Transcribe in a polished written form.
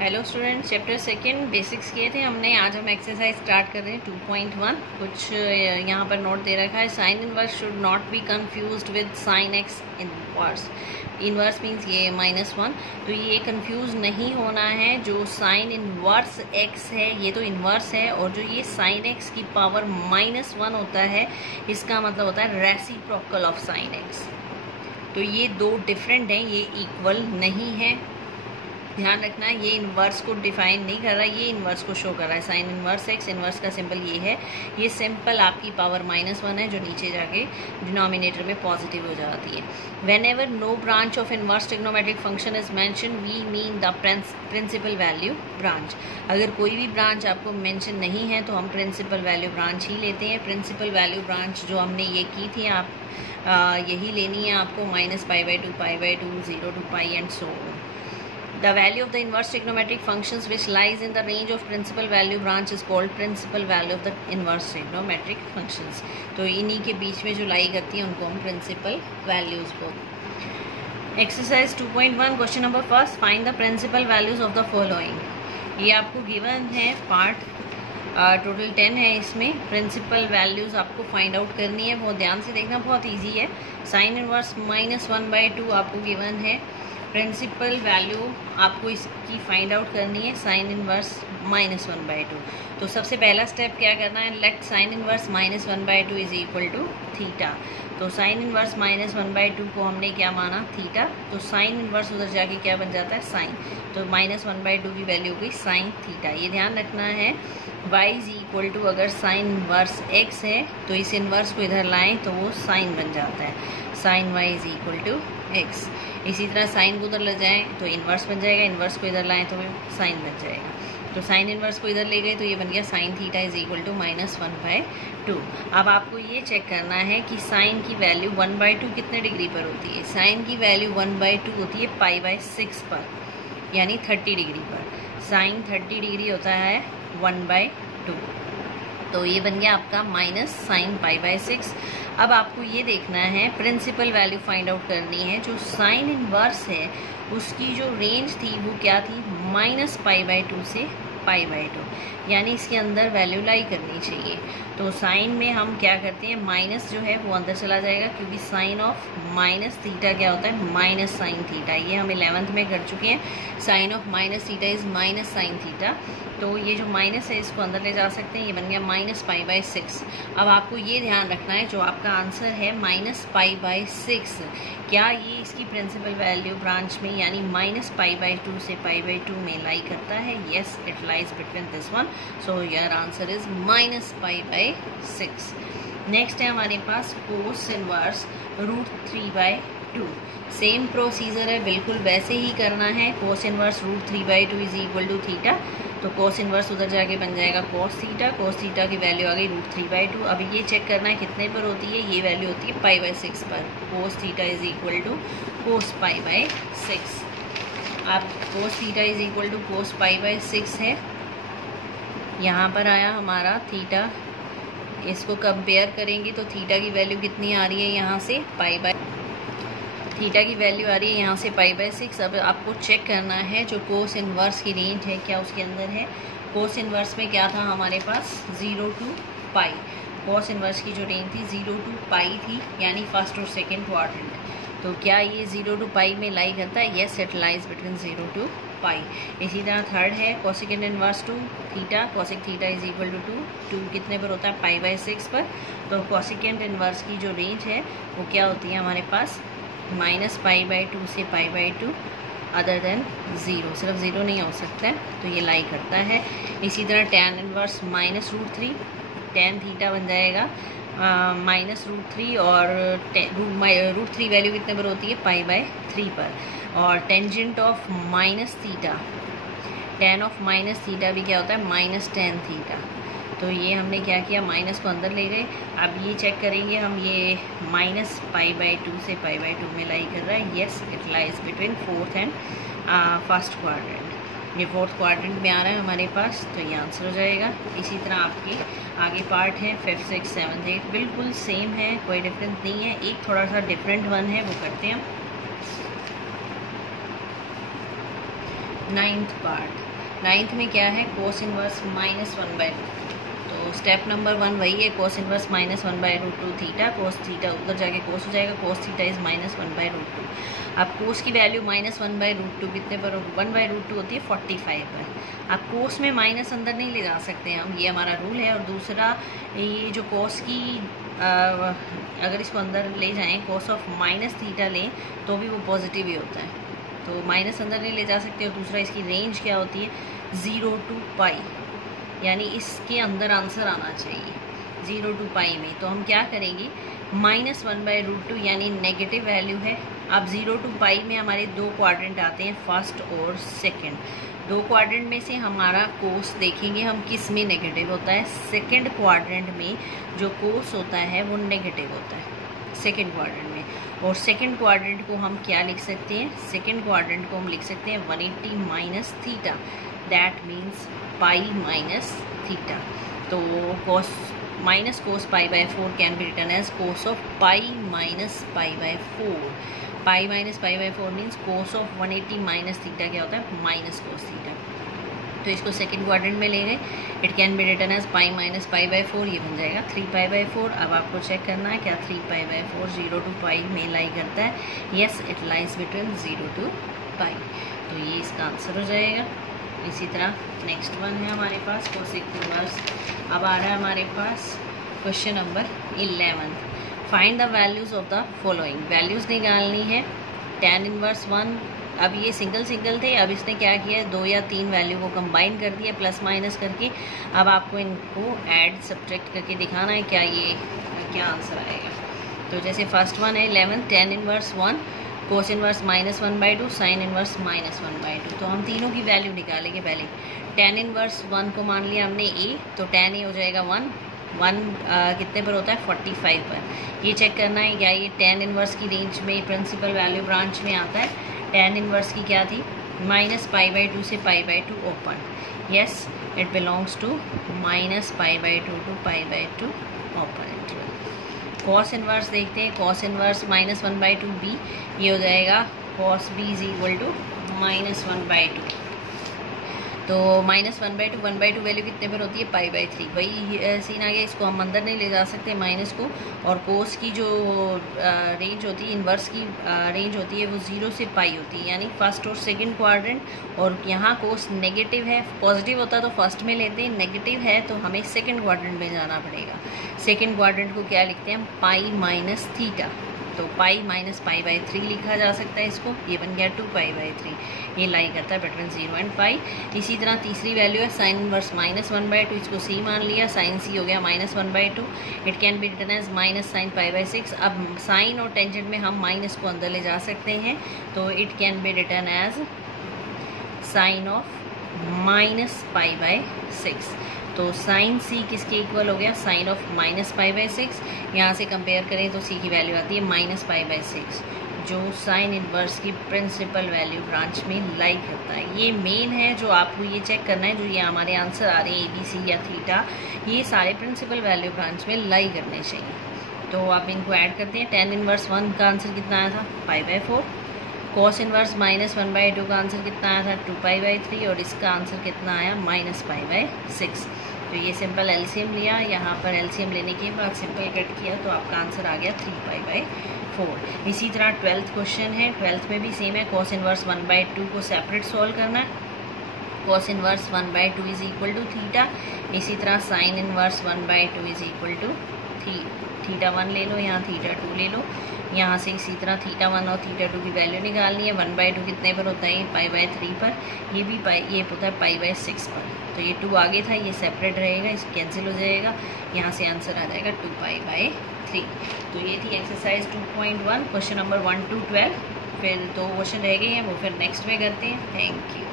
Hello student, chapter second basics किए थे हमने। आज हम एक्सरसाइज स्टार्ट कर रहे हैं 2.1। कुछ यहाँ पर नोट दे रखा है, sine inverse should not be confused with sine x inverse. Inverse means ये -1, तो ये कंफ्यूज नहीं होना है। जो साइन इनवर्स एक्स है ये तो इनवर्स है, और जो ये साइन एक्स की पावर -1 होता है इसका मतलब होता है रेसिप्रोकल ऑफ साइन एक्स। तो ये दो डिफरेंट हैं, ये इक्वल नहीं है, ध्यान रखना है। ये इन्वर्स को डिफाइन नहीं कर रहा, ये इन्वर्स को शो कर रहा है। साइन इन्वर्स एक्स, इन्वर्स का सिंबल ये है। ये सिंपल आपकी पावर -1 है जो नीचे जाके डिनोमिनेटर में पॉजिटिव हो जाती है। Whenever no branch of inverse trigonometric function is mention we mean the principal value branch. अगर कोई भी ब्रांच आपको मेंशन नहीं है तो हम प्रिंसिपल वैल्यू ब्रांच ही लेते हैं। प्रिंसिपल वैल्यू ब्रांच जो हमने ये की थी आप यही लेनी है आपको, -π/2, π/2, 0 to π and so on. The value of the inverse trigonometric functions which lies in the range of principal value branch is called principal value of the inverse trigonometric functions. तो इन्हीं के बीच में जो लाई करती है उनको हम principal values बोलते हैं। Exercise 2.1 question number first, find the principal values of the following। ये आपको given है पार्ट, टोटल 10 है। इसमें प्रिंसिपल वैल्यूज आपको फाइंड आउट करनी है, बहुत ध्यान से देखना, बहुत इजी है। साइन इनवर्स -1/2 आपको गिवन है। प्रिंसिपल वैल्यू आपको इसकी फाइंड आउट करनी है, साइन इनवर्स -1/2। तो सबसे पहला स्टेप क्या करना है, let sine inverse -1/2 is equal to theta. तो साइन इनवर्स -1/2 को हमने क्या माना, थीटा। तो साइन इनवर्स उधर जाके क्या बन जाता है, साइन। तो -1/2 की वैल्यू हो गई साइन थीटा। ये ध्यान रखना है। y इज इक्वल टू, अगर साइन इनवर्स x है तो इस इनवर्स को इधर लाएं तो वो साइन बन जाता है, sine y is equal to x। इसी तरह साइन को उधर ले जाएं तो इनवर्स बन जाएगा, इनवर्स को इधर लाएं तो साइन बन जाएगा। तो साइन इनवर्स को इधर ले गए तो ये बन गया sine theta is equal to -1/2। अब आपको ये चेक करना है कि साइन की वैल्यू 1/2 कितने डिग्री पर होती है। साइन की वैल्यू 1/2 होती है π/6 पर, यानी 30 डिग्री पर। साइन 30 डिग्री होता है 1/2। तो ये बन गया आपका माइनस साइन π/6। अब आपको ये देखना है, प्रिंसिपल वैल्यू फाइंड आउट करनी है। जो साइन इनवर्स है उसकी जो रेंज थी वो क्या थी, -π/2 से π/2, यानी इसके अंदर वैल्यू लाई करनी चाहिए। तो साइन में हम क्या करते हैं, माइनस जो है वो अंदर चला जाएगा, क्योंकि साइन ऑफ माइनस थीटा क्या होता है, माइनस साइन थीटा। ये हम 11th में कर चुके हैं। Sine of minus theta is minus sine theta. तो ये जो माइनस है इसको अंदर ले जा सकते हैं, ये बन गया -π/6। अब आपको ये ध्यान रखना है, जो आपका आंसर है -π/6, क्या ये इसकी प्रिंसिपल वैल्यू ब्रांच में यानी -π/2 से π/2 में लाई करता है। Yes, it lies between this one. So your answer is -π/6। Next है हमारे पास कोस इनवर्स √3/2। सेम प्रोसीजर है, बिल्कुल वैसे ही करना है। Cos inverse √3/2 is equal to theta. तो कोस इनवर्स उधर जाके बन जाएगा कोस थीटा। कोस थीटा की वैल्यू आ गई √3/2। अब ये चेक करना है कितने पर होती है, ये वैल्यू होती है π/6 पर। Cos theta is equal to cos π/6। अब cos theta is equal to cos π/6 है। यहाँ पर आया हमारा थीटा, इसको कंपेयर करेंगे तो थीटा की वैल्यू कितनी आ रही है, यहाँ से थीटा की वैल्यू आ रही है यहाँ से π/6। अब आपको चेक करना है जो कोस इनवर्स की रेंज है क्या उसके अंदर है। कोस इनवर्स में क्या था हमारे पास, 0 to π। कोस इनवर्स की जो रेंज थी 0 to π थी, यानी फर्स्ट और सेकेंड क्वाड्रेंट। तो क्या ये 0 to π में लाई करता है, yes, it lies between 0 to π। इसी तरह थर्ड है cosecant inverse 2 theta. Cosec theta is equal to 2 कितने पर होता है, π/6 पर। तो कोसेकेंड इनवर्स की जो रेंज है वो क्या होती है हमारे पास, -π/2 से π/2 अदर देन 0। सिर्फ 0 नहीं हो सकता है, तो ये लाई करता है। इसी तरह टैन इनवर्स -√3, टैन थीटा बन जाएगा -√3, और √3 वैल्यू कितने पर होती है, π/3 पर। और tangent of minus theta, tan of minus theta भी क्या होता है, -tan थीटा। तो ये हमने क्या किया, माइनस को अंदर ले गए। अब ये चेक करेंगे हम, ये -π/2 से π/2 में लाई कर रहा है। Yes, it lies between fourth and first quadrant. ये फोर्थ क्वाड्रेंट में आ रहा है हमारे पास, तो ये आंसर हो जाएगा। इसी तरह आपके आगे पार्ट है 5th 6th 7th 8th, बिल्कुल सेम है, कोई डिफरेंस नहीं है। एक थोड़ा सा डिफरेंट वन है, वो करते हैं हम। Ninth part. नाइन्थ में क्या है, कोस इनवर्स -1/2। तो स्टेप नंबर 1 वही है, cos inverse -1/√2 theta, cos theta उधर जाके कोस हो जाएगा, कोस थीटा इज -1/√2। अब कोस की वैल्यू -1/√2 कितने पर, 1/√2 होती है 45 पर। अब कोस में माइनस अंदर नहीं ले जा सकते हम, ये हमारा रूल है। और दूसरा ये जो कोस की अगर इसको अंदर ले जाएं, कोस ऑफ -थीटा लें तो भी वो पॉजिटिव ही होता है, तो माइनस अंदर नहीं ले जा सकते। और दूसरा इसकी रेंज क्या होती है, 0 to π, यानी इसके अंदर आंसर आना चाहिए 0 to π में। तो हम क्या करेंगे, -1/√2 यानी नेगेटिव वैल्यू है। अब 0 to π में हमारे दो क्वाड्रेंट आते हैं, फर्स्ट और सेकंड। दो क्वाड्रेंट में से हमारा कोस देखेंगे हम किस में नेगेटिव होता है, सेकंड क्वाड्रेंट में जो कोस होता है वो नेगेटिव होता है सेकंड क्वाड्रेंट में। और सेकंड क्वाड्रेंट को हम क्या लिख सकते हैं, सेकंड क्वाड्रेंट को हम लिख सकते हैं 180 minus theta, that means pi minus theta. तो cos minus cos π/4 can be written as cos of pi minus π/4। Pi minus π/4 means cos of 180 minus theta क्या होता है, माइनस कोस थीटा। तो इसको सेकंड क्वाड्रेंट में ले गए, it can be written as pi minus π/4, ये बन जाएगा 3π/4। अब आपको चेक करना है क्या 3π/4 0 to π में लाई करता है, yes it lies between 0 to π। तो ये इसका आंसर हो जाएगा। इसी तरह नेक्स्ट वन है हमारे पास कोसेक इनवर्स। अब आ रहा है हमारे पास question number 11, find the values of the following. Values निकालनी है tan इनवर्स 1। अब ये सिंगल सिंगल थे, अब इसने क्या किया, 2 या 3 वैल्यू को कंबाइन कर दिया प्लस माइनस करके। अब आपको इनको ऐड सब्ट्रैक्ट करके दिखाना है क्या आंसर आएगा। तो जैसे फर्स्ट वन है 11, tan inverse 1, cos inverse -1/2, sign inverse -1/2। तो हम तीनों की वैल्यू निकालेंगे। पहले tan इनवर्स 1 को मान लिया हमने a, तो tan a हो जाएगा 1 कितने पर होता है, 45 पर। ये चेक करना है क्या ये tan इनवर्स की रेंज में प्रिंसिपल वैल्यू ब्रांच में आता है। tan इनवर्स की क्या थी, -π/2 से π/2 open, yes it belongs to -π/2 to π/2 open interval. Cos inverse देखते हैं, कॉस इनवर्स -1/2 b, ये हो जाएगा cos b is equal to -1/2। तो -1/2 1/2 वैल्यू कितने पर होती है, π/3। वही सीन आ गया, इसको हम अंदर नहीं ले जा सकते माइनस को। और कोस की जो रेंज होती है, इन्वर्स की रेंज होती है वो 0 से π होती है, यानी फर्स्ट और सेकंड क्वाड्रेंट। और यहाँ कोस नेगेटिव है, पॉजिटिव होता तो फर्स्ट में लेते हैं, नेगेटिव है तो हमें सेकंड क्वाड्रेंट में जाना पड़ेगा। सेकंड क्वाड्रेंट को क्या लिखते हैं हम, पाई माइनस थीटा। तो पाई माइनस π/3 लिखा जा सकता है इसको, ये बन गया 2π/3। ये लाई करता है बिटवीन 0 एंड π। इसी तरह तीसरी वैल्यू है साइन इनवर्स -1/2, इसको c मान लिया, साइन c हो गया -1/2। It can be written as minus sine π/6। अब साइन और टेंजेंट में हम माइनस को अंदर ले जा सकते हैं, तो it can be written as sine of -π/6। तो साइन c किसके इक्वल हो गया, साइन ऑफ -π/6। यहाँ से कंपेयर करें तो c की वैल्यू आती है -π/6, जो साइन इनवर्स की प्रिंसिपल वैल्यू ब्रांच में लाई करता है। ये मेन है जो आपको ये चेक करना है, जो ये हमारे आंसर आ रहे हैं ABC या थीटा, ये सारे प्रिंसिपल वैल्यू ब्रांच में लाई करने चाहिए। तो आप इनको ऐड करते हैं। tan इनवर्स 1 का आंसर कितना आया था, π/4। कॉस इनवर्स -1/2 का आंसर कितना आया था, 2π/3। और इसका आंसर कितना आया, -π/6। तो ये सिंपल एलसीएम लिया, यहाँ पर एलसीएम लेने के बाद सिंपल कट किया तो आपका आंसर आ गया 3π/4। इसी तरह 12th क्वेश्चन है, 12th में भी सेम है, कॉस इनवर्स 1/2 को सेपरेट सॉल्व करना है। Cos inverse 1/2 is equal to theta. इसी तरह sine inverse 1/2 is equal to theta 1 ले लो, यहाँ थीटा 2 ले लो। यहाँ से इसी तरह थीटा 1 और थीटा 2 की वैल्यू निकालनी है। 1/2 कितने पर होता है, π/3 पर। ये भी ये होता है π/6 पर। तो ये 2 आगे था, ये सेपरेट रहेगा, इस कैंसिल हो जाएगा, यहाँ से आंसर आ जाएगा 2π/3। तो ये थी एक्सरसाइज 2.1 क्वेश्चन नंबर 1 to 12। फिर 2 क्वेश्चन रह गए हैं, वो फिर नेक्स्ट में करते हैं। Thank you.